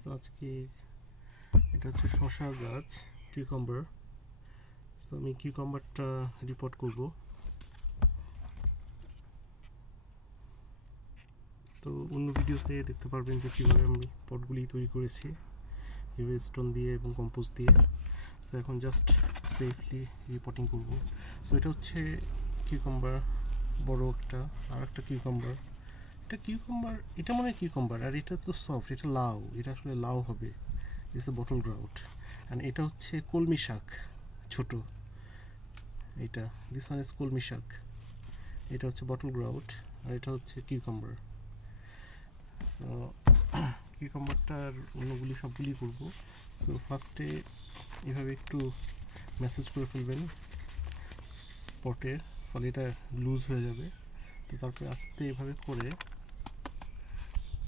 সো আজকে এটা হচ্ছে শসা গাছ, কিউকাম্বার। সো আমি কিউকাম্বারটা রিপোর্ট করব। তো অন্য ভিডিওতে দেখতে পারবেন যে কীভাবে আমি পটগুলি তৈরি করেছি, কীভাবে স্টোন দিয়ে এবং কম্পোস্ট দিয়ে। সো এখন জাস্ট সেফলি রিপোর্টিং করব। সো এটা হচ্ছে কিউকাম্বার, বড় একটা, আর একটা কিউকাম্বার। এটা মনে হয় কিউকাম্বার, আর এটা তো সফট, এটা লাউ, এটা আসলে লাউ হবে। দিস এ বটল গ্রাউট। অ্যান্ড এটা হচ্ছে কলমি শাক, ছোট। এটা দিস ওয়ান ইজ কলমি শাক। এটা হচ্ছে বটল গ্রাউট, আর এটা হচ্ছে কিউকাম্বার। সো কিউকাম্বারটার অন্যগুলি সবগুলি করবো। তো ফার্স্টে এভাবে একটু ম্যাসেজ করে ফেলবেন পটে, ফলে এটা লুজ হয়ে যাবে। তো তারপরে আস্তে এভাবে করে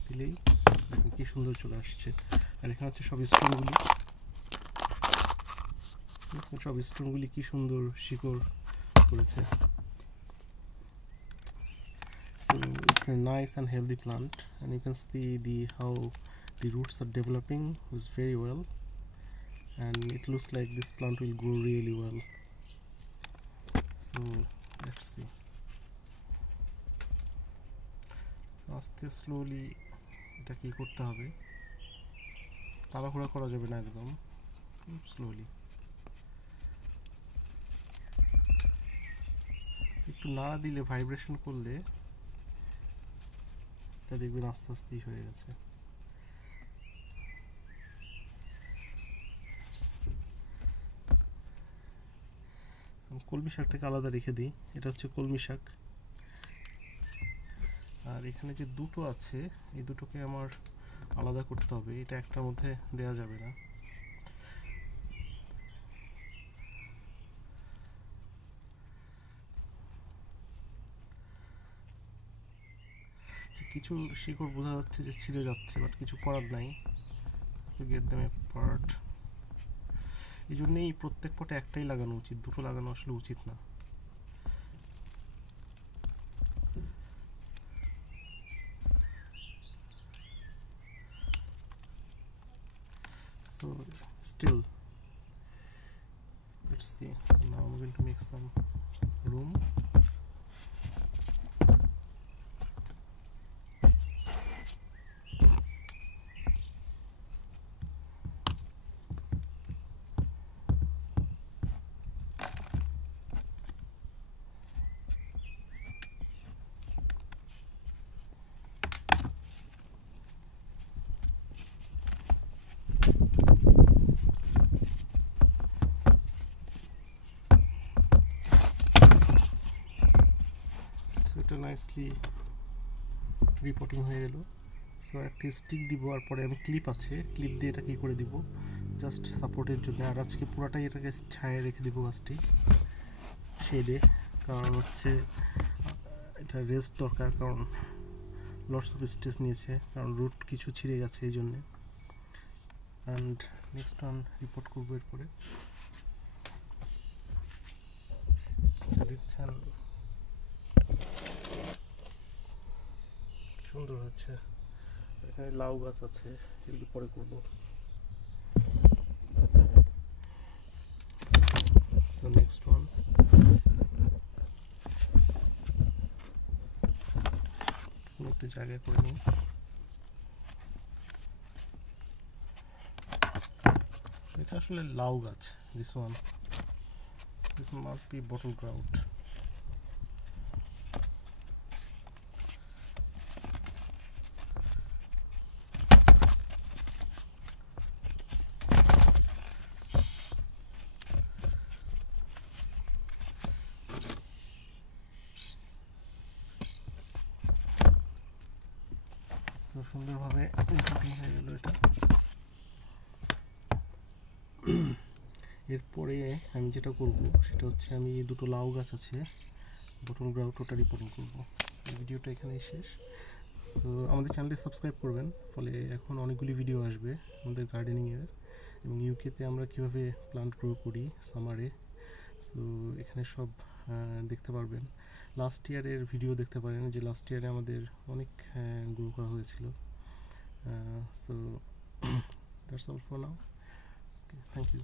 দিলেই দেখুন কি সুন্দর চলে আসছে। আর এখানে হচ্ছে সব স্টোনগুলি কি সুন্দর শিকড় করেছে। So it's a nice and healthy plant, and you can see how the roots are developing is very well, and it looks like this plant will grow really well. So let's see. So আস্তে স্লোলি এটা কি করতে হবে, তাড়াহুড়া করা যাবে না, একদম স্লোলি। একটু নাড়া দিলে, ভাইব্রেশন করলে এটা দেখবেন আস্তে আস্তেই হয়ে গেছে। কলমি শাকটাকে আলাদা রেখে দিই। এটা হচ্ছে কলমি শাক। আর এখানে যে দুটো আছে, এই দুটোকে আমার আলাদা করতে হবে, এটা একটার মধ্যে দেয়া যাবে না। কিছু শিকড় বোঝা যাচ্ছে যে ছিঁড়ে যাচ্ছে, বাট কিছু করার নাই, গেট দেম অ্যাপার্ট। এই জন্যেই প্রত্যেক পটে একটাই লাগানো উচিত, দুটো লাগানো আসলে উচিত না। So still, let's see. Now I'm going to make some room. এটা নাইসলি রিপোর্টিং হয়ে গেল। সো একটা স্টিক দিব, আর পরে আমি ক্লিপ আছে, ক্লিপ দিয়ে এটা কী করে দিব জাস্ট সাপোর্টের জন্য। আর আজকে পুরাটাই এটাকে ছায়ায় রেখে দিব গাছটি, শেডে, কারণ হচ্ছে এটা রেস্ট দরকার, কারণ লটস অফ স্ট্রেস নিয়েছে, কারণ রুট কিছু ছিঁড়ে গেছে এই জন্যে। অ্যান্ড নেক্সট ওয়ান রিপোর্ট করবো এরপরে। দেখছেন সুন্দর হচ্ছে। এখানে লাউ গাছ আছে, এগুলো পরে করবো। সো নেক্সট ওয়ান, একটু জায়গা করে নিই। এটা আসলে লাউ গাছ, this must be bottle grout. তো সুন্দরভাবে রিপোর্টিং হয়ে গেল এটা। এরপরে আমি যেটা করব সেটা হচ্ছে, আমি দুটো লাউ গাছ আছে বটল গ্রাউট, ওটা রিপোর্টিং করবো। ভিডিওটা এখানেই শেষ। তো আমাদের চ্যানেলটি সাবস্ক্রাইব করবেন, ফলে এখন অনেকগুলি ভিডিও আসবে আমাদের গার্ডেনিংয়ের, এবং ইউকেতে আমরা কীভাবে প্লান্ট গ্রো করি সামারে। সো এখানে সব দেখতে পারবেন। লাস্ট ইয়ারের ভিডিও দেখতে পারেন, যে লাস্ট ইয়ারে আমাদের অনেক গ্রো করা হয়েছিল। So That's all for now. Okay, thank you.